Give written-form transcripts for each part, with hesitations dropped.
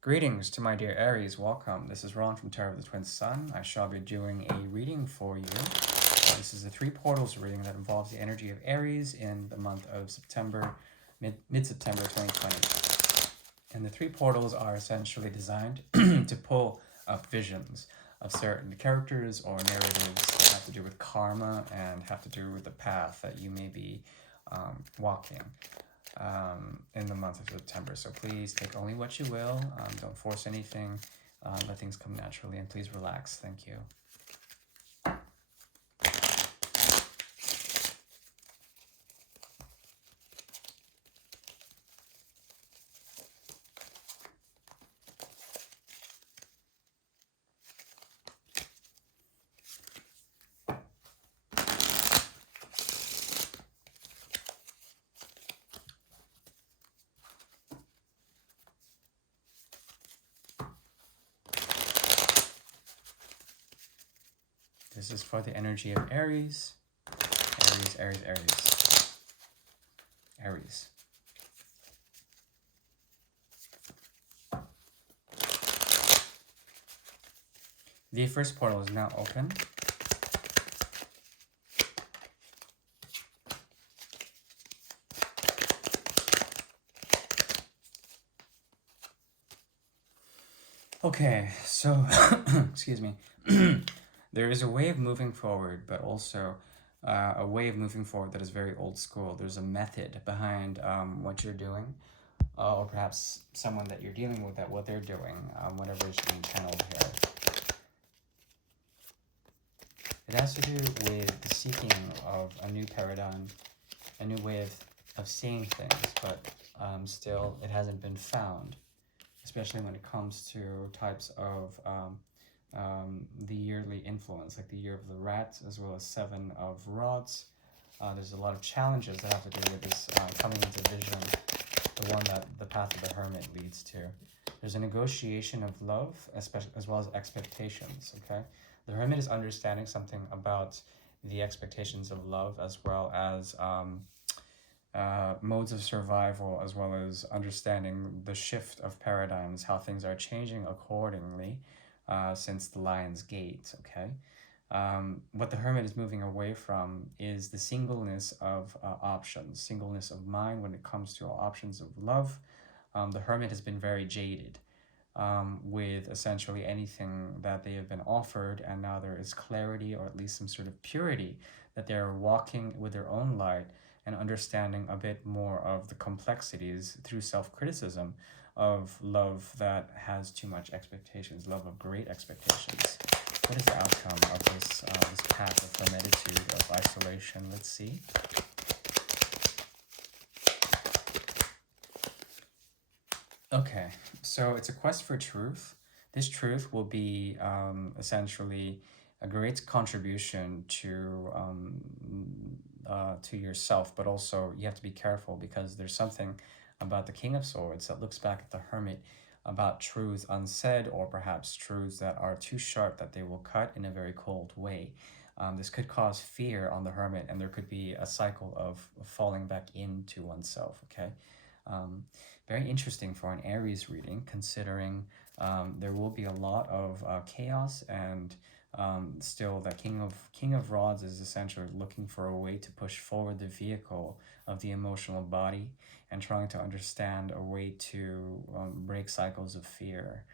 Greetings to my dear Aries, welcome. This is Ron from Tarot of the Twin Sun. I shall be doing a reading for you. This is a 3 portals reading that involves the energy of Aries in the month of September, mid-September 2020. And the 3 portals are essentially designed to pull up visions of certain characters or narratives that have to do with karma and have to do with the path that you may be walking in the month of September. So please take only what you will. Don't force anything. Let things come naturally, and please relax. Thank you. This is for the energy of Aries. Aries, Aries, Aries. Aries. The first portal is now open. Okay, so, excuse me. There is a way of moving forward, but also a way of moving forward that is very old school. There's a method behind what you're doing, or perhaps someone that you're dealing with at what they're doing, whatever is being channeled here. It has to do with the seeking of a new paradigm, a new way of seeing things, but still it hasn't been found, especially when it comes to types of the yearly influence, like the year of the rat, as well as 7 of rods. There's a lot of challenges that have to do with this coming into vision, the one that the path of the hermit leads to. There's a negotiation of love, especially as well as expectations, okay? The hermit is understanding something about the expectations of love, as well as modes of survival, as well as understanding the shift of paradigms, how things are changing accordingly since the Lion's Gate, okay? What the hermit is moving away from is the singleness of options, singleness of mind when it comes to options of love. The hermit has been very jaded with essentially anything that they have been offered, and now there is clarity, or at least some sort of purity, that they're walking with their own light and understanding a bit more of the complexities through self-criticism of love that has too much expectations, love of great expectations. What is the outcome of this path of hermititude, of isolation? Let's see. Okay, so it's a quest for truth. This truth will be essentially a great contribution to yourself, but also you have to be careful, because there's something about the King of Swords that looks back at the Hermit about truths unsaid, or perhaps truths that are too sharp that they will cut in a very cold way. This could cause fear on the Hermit, and there could be a cycle of falling back into oneself, okay? Very interesting for an Aries reading, considering there will be a lot of chaos, and still that King of Rods is essentially looking for a way to push forward the vehicle of the emotional body, and trying to understand a way to break cycles of fear.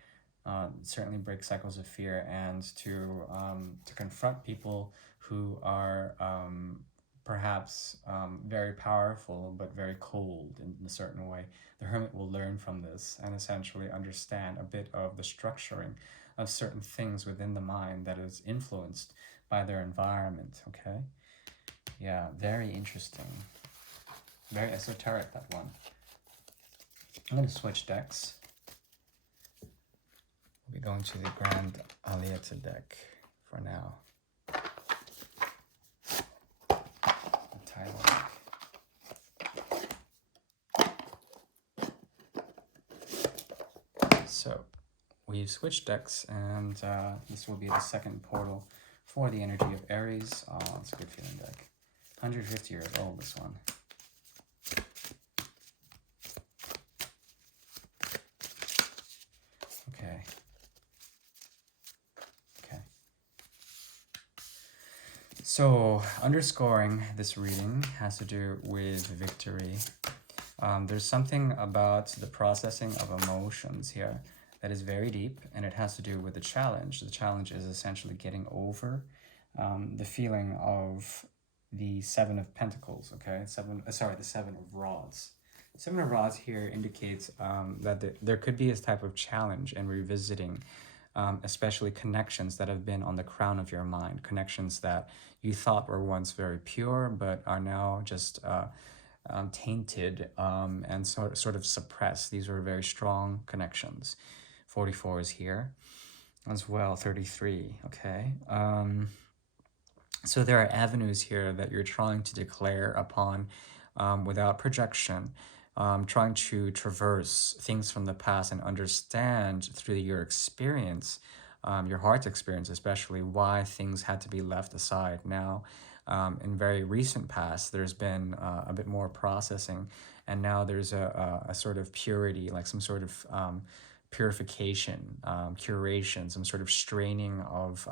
Certainly break cycles of fear, and to confront people who are perhaps very powerful but very cold in a certain way. The Hermit will learn from this and essentially understand a bit of the structuring of certain things within the mind that is influenced by their environment, okay? Yeah, very interesting. Very esoteric, that one. I'm going to switch decks. We'll be going to the Grand Alieta deck for now. So we've switched decks, and this will be the second portal for the energy of Aries. Oh, it's a good feeling deck. 150 years old, this one. So, underscoring this reading has to do with victory. There's something about the processing of emotions here that is very deep, and it has to do with the challenge. The challenge is essentially getting over the feeling of the Seven of Pentacles, okay? The Seven of Rods. Seven of Rods here indicates that there could be this type of challenge in revisiting especially connections that have been on the crown of your mind, connections that you thought were once very pure but are now just tainted and sort of suppressed. These were very strong connections. 44 is here as well, 33, okay? So there are avenues here that you're trying to declare upon without projection, trying to traverse things from the past and understand through your experience, your heart's experience especially, why things had to be left aside. Now, in very recent past, there's been a bit more processing, and now there's a sort of purity, like some sort of purification, curation, some sort of straining of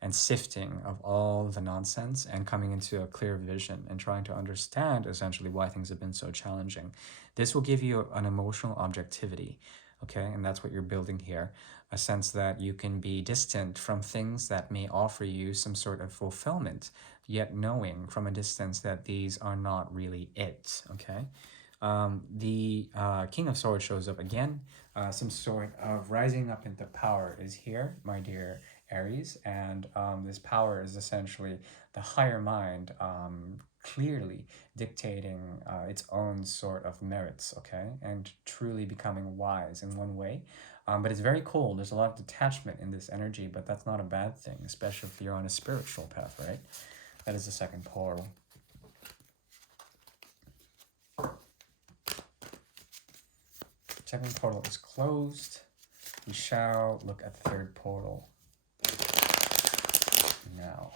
and sifting of all the nonsense and coming into a clear vision and trying to understand essentially why things have been so challenging. This will give you an emotional objectivity, okay? And that's what you're building here, a sense that you can be distant from things that may offer you some sort of fulfillment, yet knowing from a distance that these are not really it, okay? The King of Swords shows up again. Some sort of rising up into power is here, my dear Aries, and this power is essentially the higher mind clearly dictating its own sort of merits, okay, and truly becoming wise in one way. But it's very cool. There's a lot of detachment in this energy, but that's not a bad thing, especially if you're on a spiritual path, right? That is the second portal. Second portal is closed. We shall look at the third portal now.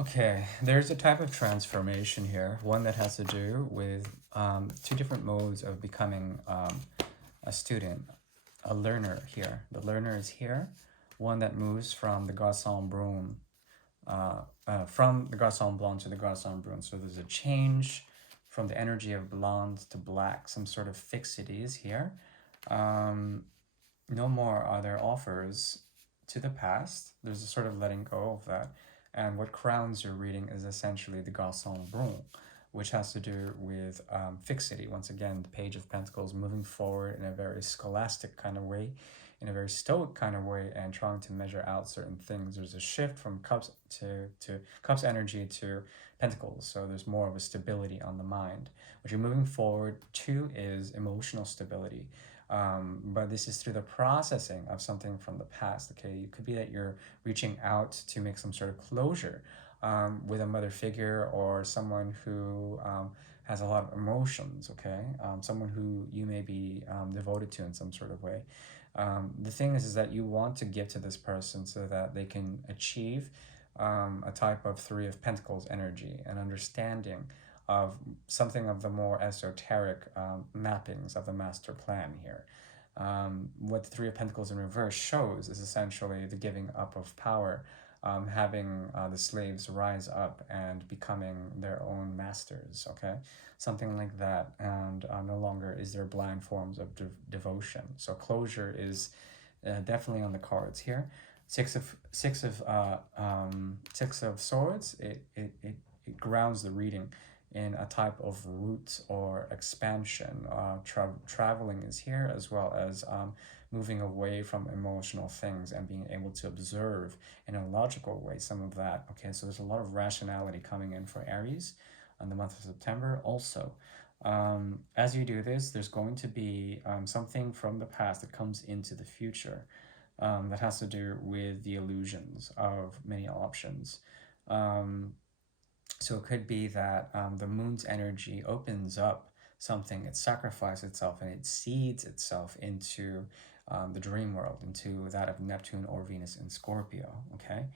Okay, there's a type of transformation here, one that has to do with two different modes of becoming a student, a learner here. The learner is here, one that moves from the Garçon Brune, from the Garçon Blonde to the Garçon Brune. So there's a change from the energy of blonde to black, some sort of fixity is here. No more are there offers to the past. There's a sort of letting go of that. And what crowns your reading is essentially the Garçon Brune, which has to do with fixity. Once again, the Page of Pentacles moving forward in a very scholastic kind of way, in a very stoic kind of way, and trying to measure out certain things. There's a shift from Cups to Cups energy to Pentacles, so there's more of a stability on the mind. What you're moving forward to is emotional stability. But this is through the processing of something from the past, okay? It could be that you're reaching out to make some sort of closure with a mother figure or someone who has a lot of emotions, okay? Someone who you may be devoted to in some sort of way. The thing is that you want to give to this person so that they can achieve a type of Three of Pentacles energy, an understanding of something of the more esoteric mappings of the master plan here. What the Three of Pentacles in reverse shows is essentially the giving up of power, having the slaves rise up and becoming their own masters, okay? Something like that, and no longer is there blind forms of devotion. So closure is definitely on the cards here. Six of Swords, it grounds the reading in a type of root or expansion. Traveling is here, as well as moving away from emotional things and being able to observe in a logical way some of that. Okay, so there's a lot of rationality coming in for Aries in the month of September. Also, as you do this, there's going to be something from the past that comes into the future that has to do with the illusions of many options. So it could be that the moon's energy opens up something, it sacrifices itself, and it seeds itself into the dream world, into that of Neptune or Venus in Scorpio, okay?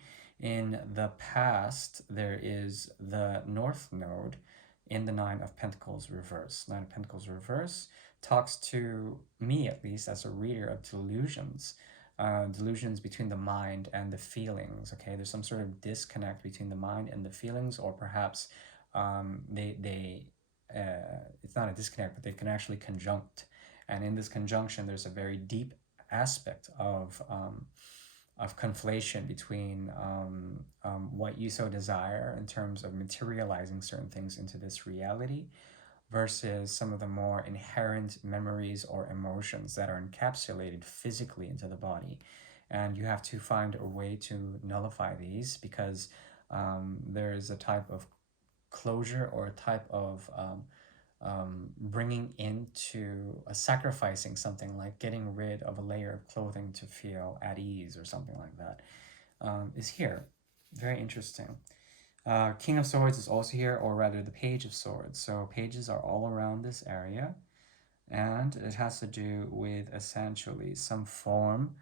In the past, there is the North Node in the Nine of Pentacles reverse. Nine of Pentacles reverse talks to me, at least, as a reader, of delusions. Delusions between the mind and the feelings. Okay, there's some sort of disconnect between the mind and the feelings, or perhaps it's not a disconnect, but they can actually conjunct. And in this conjunction, there's a very deep aspect of conflation between what you so desire in terms of materializing certain things into this reality versus some of the more inherent memories or emotions that are encapsulated physically into the body. And you have to find a way to nullify these, because there is a type of closure or a type of bringing into sacrificing something, like getting rid of a layer of clothing to feel at ease or something like that, is here. Very interesting. King of Swords is also here, or rather the Page of Swords. So pages are all around this area, and it has to do with essentially some form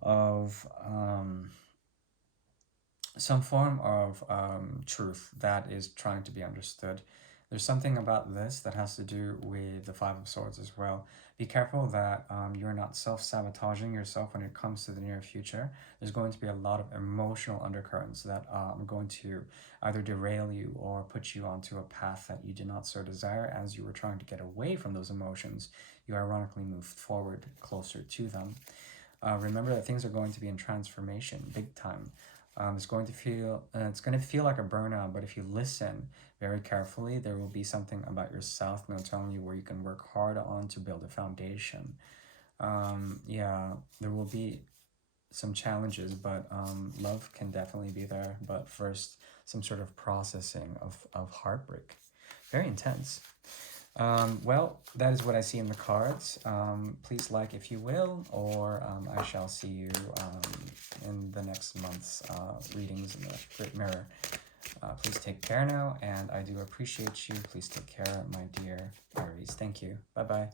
of truth that is trying to be understood. There's something about this that has to do with the Five of Swords as well. Be careful that you're not self-sabotaging yourself when it comes to the near future. There's going to be a lot of emotional undercurrents that are going to either derail you or put you onto a path that you did not so desire. As you were trying to get away from those emotions, you ironically moved forward closer to them. Remember that things are going to be in transformation, big time. It's going to feel like a burnout, but if you listen very carefully, there will be something about yourself, telling you where you can work hard on to build a foundation. Yeah, there will be some challenges, but love can definitely be there. But first, some sort of processing of heartbreak. Very intense. Well, that is what I see in the cards. Please like if you will, or I shall see you in the next month's readings in the Great Mirror. Please take care now, and I do appreciate you. Please take care, my dear Aries. Thank you. Bye-bye.